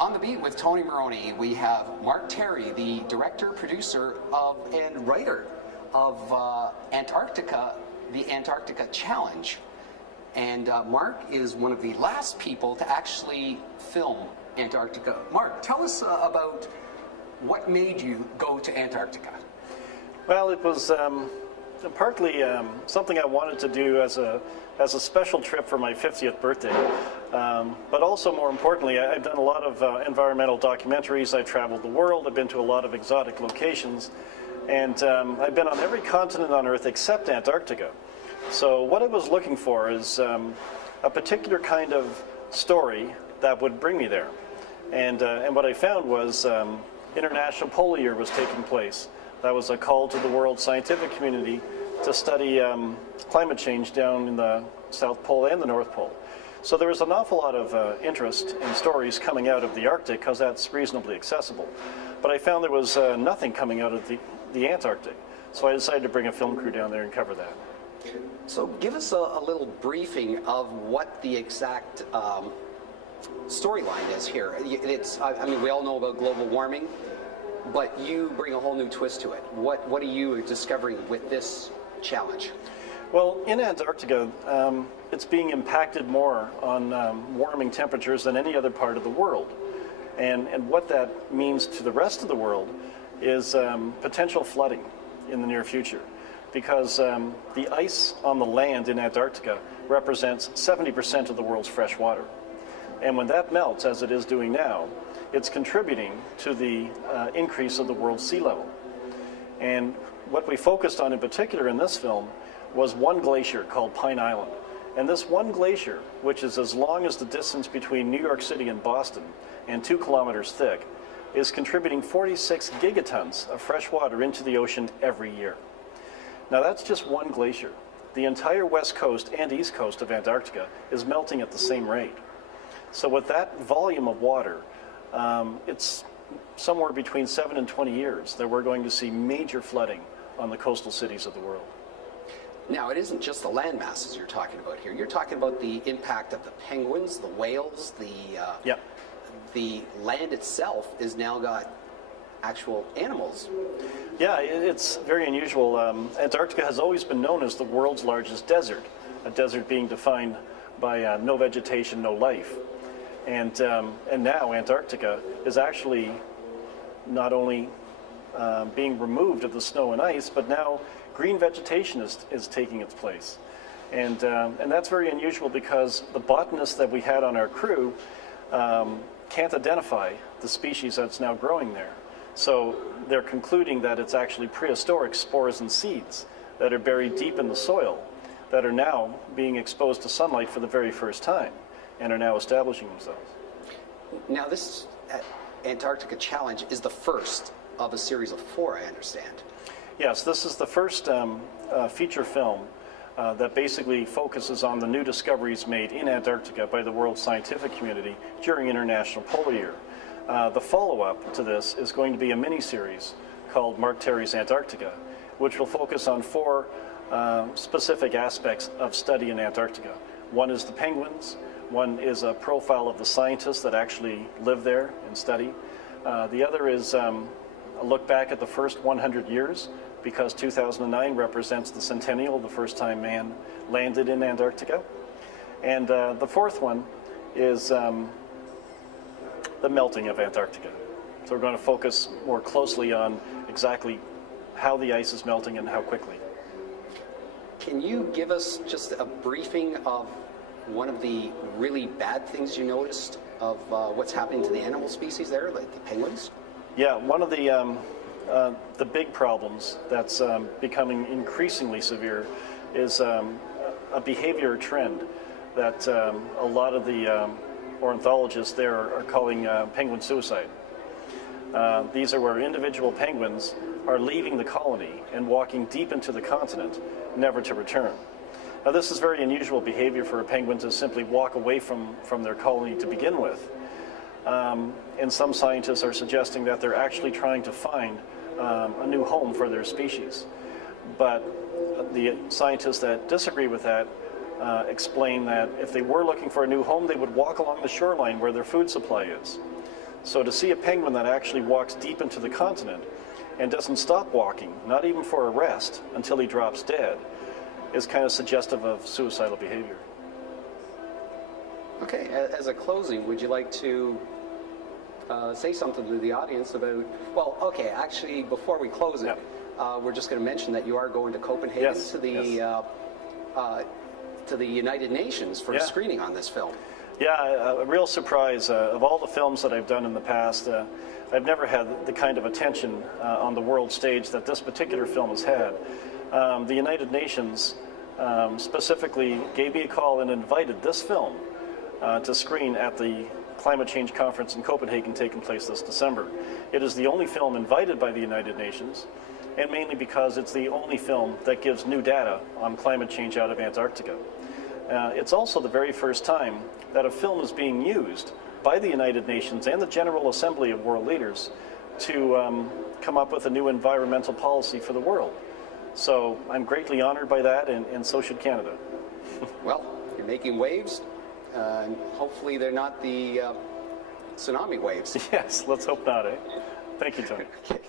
On the Beat with Tony Morrone, we have Mark Terry, the director, producer of and writer of Antarctica, the Antarctica Challenge. And Mark is one of the last people to actually film Antarctica. Mark, tell us about what made you go to Antarctica. Well, it was partly something I wanted to do as a special trip for my 50th birthday. But also, more importantly, I've done a lot of environmental documentaries. I've traveled the world. I've been to a lot of exotic locations. And I've been on every continent on Earth except Antarctica. So what I was looking for is a particular kind of story that would bring me there. And what I found was International Polar Year was taking place. That was a call to the world scientific community to study climate change down in the South Pole and the North Pole. So there was an awful lot of interest in stories coming out of the Arctic because that's reasonably accessible. But I found there was nothing coming out of the Antarctic. So I decided to bring a film crew down there and cover that. So give us a little briefing of what the exact storyline is here. I mean, we all know about global warming, but you bring a whole new twist to it. What are you discovering with this challenge? Well, in Antarctica, it's being impacted more on warming temperatures than any other part of the world. And what that means to the rest of the world is potential flooding in the near future. Because the ice on the land in Antarctica represents 70% of the world's fresh water. And when that melts, as it is doing now, it's contributing to the increase of the world's sea level. And what we focused on in particular in this film was one glacier called Pine Island. And this one glacier, which is as long as the distance between New York City and Boston and 2 kilometers thick, is contributing 46 gigatons of fresh water into the ocean every year. Now that's just one glacier. The entire west coast and east coast of Antarctica is melting at the same rate. So with that volume of water, it's somewhere between 7 and 20 years that we're going to see major flooding on the coastal cities of the world. Now, it isn't just the land masses you're talking about here. You're talking about the impact of the penguins, the whales, the land itself has now got actual animals. Yeah, it's very unusual. Antarctica has always been known as the world's largest desert, a desert being defined by no vegetation, no life. And now Antarctica is actually not only being removed of the snow and ice, but now green vegetation is taking its place. And that's very unusual because the botanists that we had on our crew can't identify the species that's now growing there. So they're concluding that it's actually prehistoric spores and seeds that are buried deep in the soil that are now being exposed to sunlight for the very first time and are now establishing themselves. Now this Antarctica Challenge is the first of a series of 4, I understand. Yes, this is the first feature film that basically focuses on the new discoveries made in Antarctica by the world scientific community during International Polar Year. The follow-up to this is going to be a mini-series called Mark Terry's Antarctica, which will focus on 4 specific aspects of study in Antarctica. One is the penguins, one is a profile of the scientists that actually live there and study. The other is a look back at the first 100 years, because 2009 represents the centennial of the first time man landed in Antarctica. And the 4th one is the melting of Antarctica. So we're going to focus more closely on exactly how the ice is melting and how quickly. Can you give us just a briefing of one of the really bad things you noticed of what's happening to the animal species there, like the penguins? Yeah, one of the big problems that's becoming increasingly severe is a behavior trend that a lot of the ornithologists there are calling penguin suicide. These are where individual penguins are leaving the colony and walking deep into the continent, never to return. Now this is very unusual behavior for a penguin to simply walk away from their colony to begin with. And some scientists are suggesting that they're actually trying to find a new home for their species. But the scientists that disagree with that explain that if they were looking for a new home, they would walk along the shoreline where their food supply is. So to see a penguin that actually walks deep into the continent and doesn't stop walking, not even for a rest, until he drops dead, is kind of suggestive of suicidal behavior. Okay, as a closing, would you like to say something to the audience about, well, okay, actually, before we close it, we're just going to mention that you are going to Copenhagen Yes, to the United Nations for a screening on this film. Yeah, a real surprise. Of all the films that I've done in the past, I've never had the kind of attention on the world stage that this particular film has had. The United Nations specifically gave me a call and invited this film to screen at the Climate Change Conference in Copenhagen taking place this December. It is the only film invited by the United Nations, and mainly because it's the only film that gives new data on climate change out of Antarctica. It's also the very first time that a film is being used by the United Nations and the General Assembly of World Leaders to come up with a new environmental policy for the world. So I'm greatly honored by that, and so should Canada. Well, you're making waves, and hopefully they're not the tsunami waves. Yes, let's hope not, eh? Thank you, Tony. Okay.